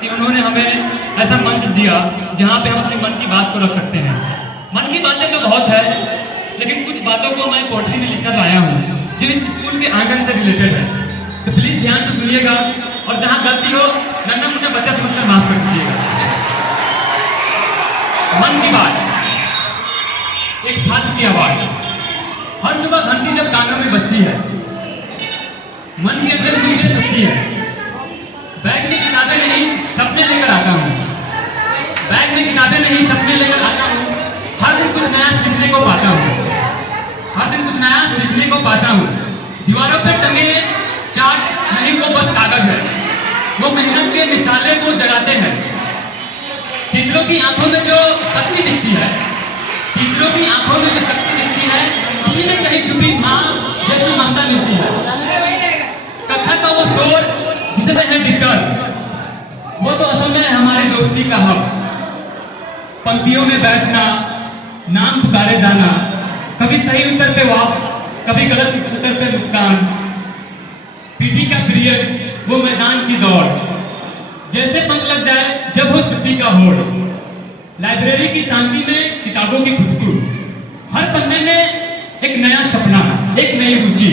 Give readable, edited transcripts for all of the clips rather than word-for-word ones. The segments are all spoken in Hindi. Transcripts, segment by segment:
कि उन्होंने हमें ऐसा मंच दिया जहाँ पे हम अपने मन की बात को रख सकते हैं। मन की बातें तो बहुत है, लेकिन कुछ बातों को मैं पोट्री में लिखकर लाया हूँ जो इस स्कूल के आंगन से रिलेटेड है। तो प्लीज ध्यान से सुनिएगा और जहाँ गलती हो नन्ना मुन्ना बच्चा समझकर माफ कर दीजिएगा। मन की बात। एक छात्र की आवाज। हर सुबह घंटी जब कानों में बजती है, मन के अंदर मुझे सकती है। बैग में किताबें नहीं सपने लेकर आता हूँ। बैग में किताबें नहीं सपने लेकर आता हूँ। हर दिन कुछ नया सीखने को पाता हूँ। हर दिन कुछ नया सीखने को पाता हूँ। दीवारों पर टंगे चार्ट नहीं, वो बस कागज है। वो मेहनत के मिसाले को जगाते हैं। टीचरों की आंखों में जो शक्ति दिखती है, टीचरों की आंखों में जो शक्ति दिखती है, उसी में कहीं छुपी माँ जैसी ममता मिलती है। कक्षा का वो शोर जिसे है डिस्टर्ब, वो तो असल में हमारी दोस्ती का हक। पंक्तियों में बैठना, नाम पुकारे जाना, कभी सही उत्तर पे वाक, कभी गलत उत्तर पे मुस्कान। पीटी का पीरियड, वो मैदान की दौड़, जैसे पंख लग जाए जब हो छुट्टी का होड़। लाइब्रेरी की शांति में किताबों की खुशबू, हर पन्ने में एक नया सपना, एक नई रुचि।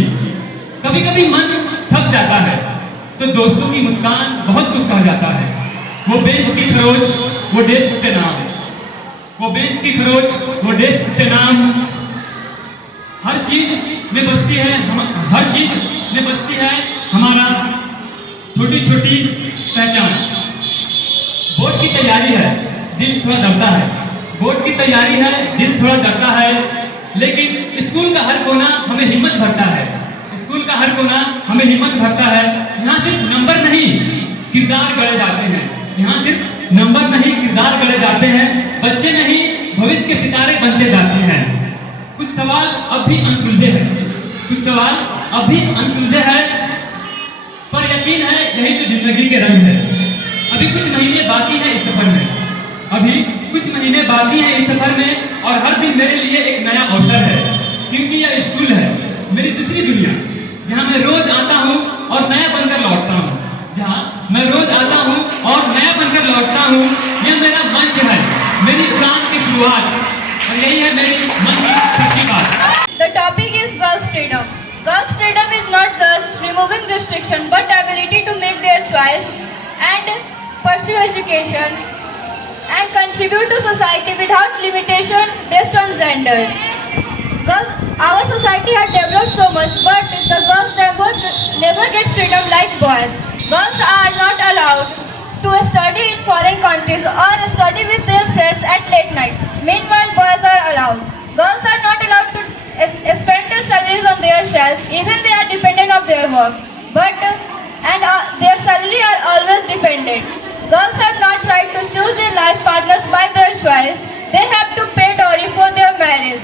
कभी कभी मन थक जाता है तो दोस्तों की मुस्कान बहुत कुछ कहा जाता है। वो बेंच की खरोच, वो डेस्क के नाम, वो बेंच की खरोच, वो डेस्क के नाम। हर चीज में बसती है, हर चीज में बसती है हमारा छोटी छोटी पहचान। बोर्ड की तैयारी है, दिल थोड़ा डरता है। बोर्ड की तैयारी है, दिल थोड़ा डरता है, लेकिन स्कूल का हर कोना हमें हिम्मत भरता है। स्कूल का हर कोना हमें हिम्मत भरता है। यहाँ सिर्फ नंबर नहीं किरदार गढ़े जाते हैं। यहाँ सिर्फ नंबर नहीं किरदार गढ़े जाते हैं। बच्चे नहीं भविष्य के सितारे बनते जाते हैं। कुछ सवाल अब भी अनसुलझे हैं, कुछ सवाल अब भी अनसुलझे हैं, पर यकीन है यही तो जिंदगी के रंग है। अभी कुछ महीने बाकी है इस सफर में, अभी कुछ महीने बाकी है इस सफर में, और हर दिन मेरे लिए एक नया अवसर है, क्योंकि यह स्कूल है मेरी दूसरी दुनिया, जहाँ मैं रोज आता हूँ और नया बनकर लौटता हूँ। जहाँ मैं रोज आता हूँ और नया बनकर लौटता हूँ। यह मेरा मंच है, मेरी उड़ान की शुरुआत, और यही है मेरी मन की सच्ची बात। The topic is girls' freedom. Girls' freedom is not just removing restriction, but ability to make their choice and pursue education and contribute to society without limitation based on gender. Girls, our society has developed so much, but the girls never get freedom like boys. Girls are not allowed to study in foreign countries or study with their friends at late night. Meanwhile, boys are allowed. Girls are not allowed to spend their salaries on their self, even they are dependent of their work. Their salary are always dependent. Girls have not right to choose their life partners by their choice. They have to pay dowry for their marriage.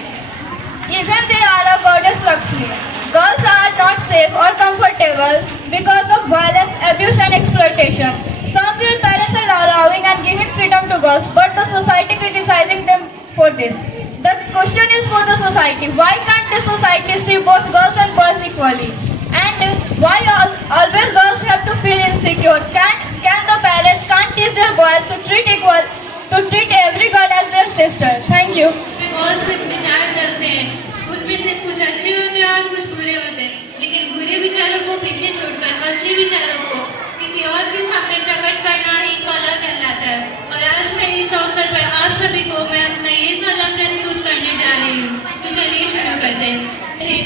Even they are a goddess Lakshmi. Girls are not safe or comfortable because of violence, abuse and exploitation. Some their parents are allowing and giving freedom to girls, but the society criticizing them for this. The question is for the society. Why can't the society see both girls and boys equally? And why always girls have to feel insecure? Can the parents can't teach their boys to treat every girl as their sister? Thank you. बहुत से विचार चलते हैं, उनमें से कुछ अच्छे होते हैं और कुछ बुरे होते हैं, लेकिन बुरे विचारों को पीछे छोड़कर अच्छे विचारों को किसी और के सामने प्रकट करना ही कला कहलाता है। और आज मैं इस अवसर पर आप सभी को मैं अपना ये कला प्रस्तुत करने जा रही हूँ। तो चलिए शुरू करते हैं।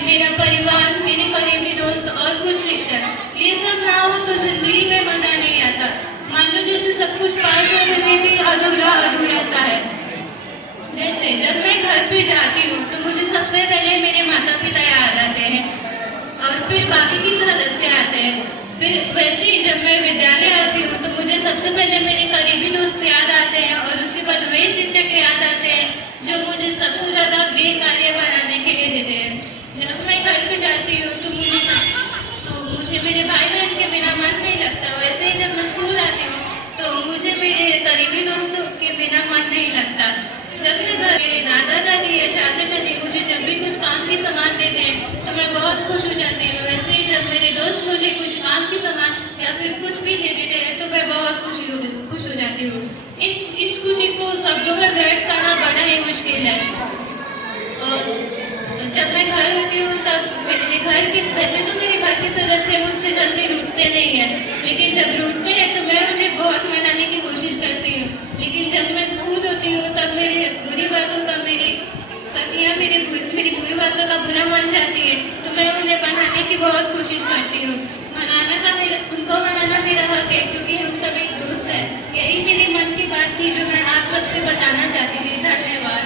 मेरा परिवार, मेरे करीबी दोस्त और कुछ शिक्षक, ये सब ना हो तो जिंदगी में मजा नहीं आता। मान लो जैसे सब कुछ पास होने में भी अधूरा अधूरा सा है। जैसे जब मैं घर पे जाती हूँ तो मुझे सबसे पहले मेरे माता पिता याद आते हैं और फिर बाकी के सदस्य आते हैं। फिर वैसे ही जब मैं विद्यालय आती हूँ तो मुझे सबसे पहले मेरे करीबी दोस्त याद आते हैं और उसके बाद वे शिक्षक याद आते हैं जो मुझे सबसे ज़्यादा गृह कार्य बनाने के लिए देते हैं। जब मैं घर पे जाती हूँ तो मुझे मेरे भाई बहन के बिना मन नहीं लगता। वैसे ही जब मैं स्कूल आती हूँ तो मुझे मेरे करीबी दोस्तों के बिना मन नहीं लगता। जब मैं घर मेरे दादा दादी या चाचा चाची मुझे जब भी कुछ काम की सामान देते हैं तो मैं बहुत खुश हो जाती हूँ। वैसे ही जब मेरे दोस्त मुझे कुछ काम काम के सामान या फिर कुछ भी दे देते हैं तो मैं बहुत खुश हो जाती हूँ। इस खुशी को शब्दों में व्यक्त करना बड़ा ही मुश्किल है। और जब मैं घर होती हूँ तब मेरे घर के वैसे तो मेरे घर के सदस्य मुझसे जल्दी रूठते नहीं हैं, लेकिन जब रूठते हैं तो मैं उन्हें बहुत मनाने की कोशिश करती हूँ। लेकिन जब मैं स्कूल होती हूँ तब मेरी बुरी बातों का मेरी सखियाँ मेरी बुरी बातों का बुरा मान जाती है तो मैं उन्हें मनाने की बहुत कोशिश करती हूँ। उनको मनाना मेरा हक है क्योंकि हम सब एक दोस्त हैं। यही मेरे मन की बात थी जो मैं आप सबसे बताना चाहती थी। धन्यवाद।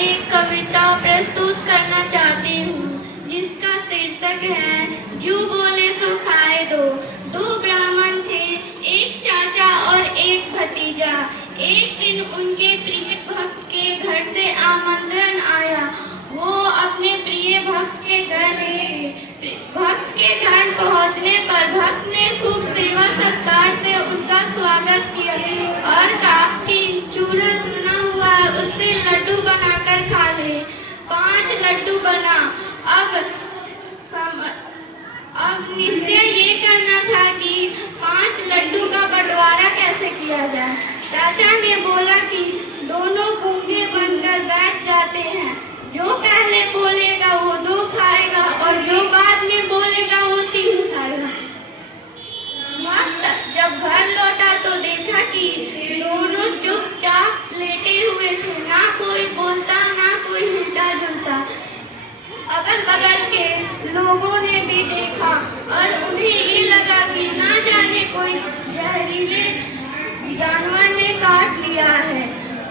एक कविता प्रस्तुत करना चाहती हूँ जिसका शीर्षक है जो बोले सो खाए दो। दो ब्राह्मण थे, एक चाचा और एक भतीजा। एक दिन उनके प्रिय भक्त के घर से आमंत्रण आया। वो अपने प्रिय भक्त के घर गए। भक्त के घर पहुंचने पर भक्त ने खूब सेवा सत्कार से उनका स्वागत किया और कहा कि चूरा चुना हुआ उससे लड्डू बनाकर खा ले। 5 लड्डू बना। अब निश्चय ये करना था कि 5 लड्डू का बंटवारा कैसे किया जाए। चाचा ने बोला कि दोनों गूंगे बनकर बैठ जाते हैं। जो पहले बोलेगा वो 2 खाएगा और जो बाद में बोलेगा वो 3 खाएगा। वक्त जब घर लौटा तो देखा कि दोनों चुपचाप लेटे हुए थे, ना कोई बोलता ना कोई हिलता जुलता। अगल बगल के लोगों ने भी देखा और उन्हें ये लगा कि ना जाने कोई जहरीले जानवर ने काट लिया है।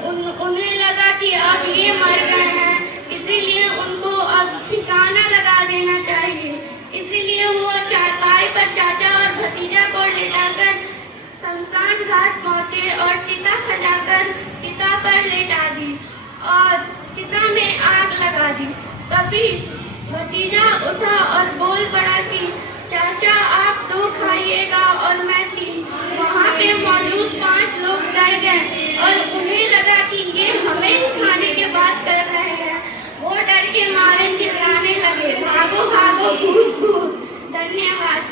उन्हें लगा कि अब ये मर गए हैं, इसीलिए उनको अब ठिकाना लगा देना चाहिए। इसीलिए वो चारपाई पर चाचा और भतीजा को लेटाकर शमशान घाट पहुंचे और चिता सजाकर चिता पर लेटा दी और चिता में आग लगा दी। तभी भतीजा उठा और बोल पड़ा कि चाचा आप 2 खाइएगा और मैं 3। वहाँ पे मौजूद 5 लोग डर गए और उन्हें लगा कि ये हमें ही खाने की बात कर रहे हैं। वो डर के मारे चिल्लाने लगे, भागो भागो भूत भूत। धन्यवाद।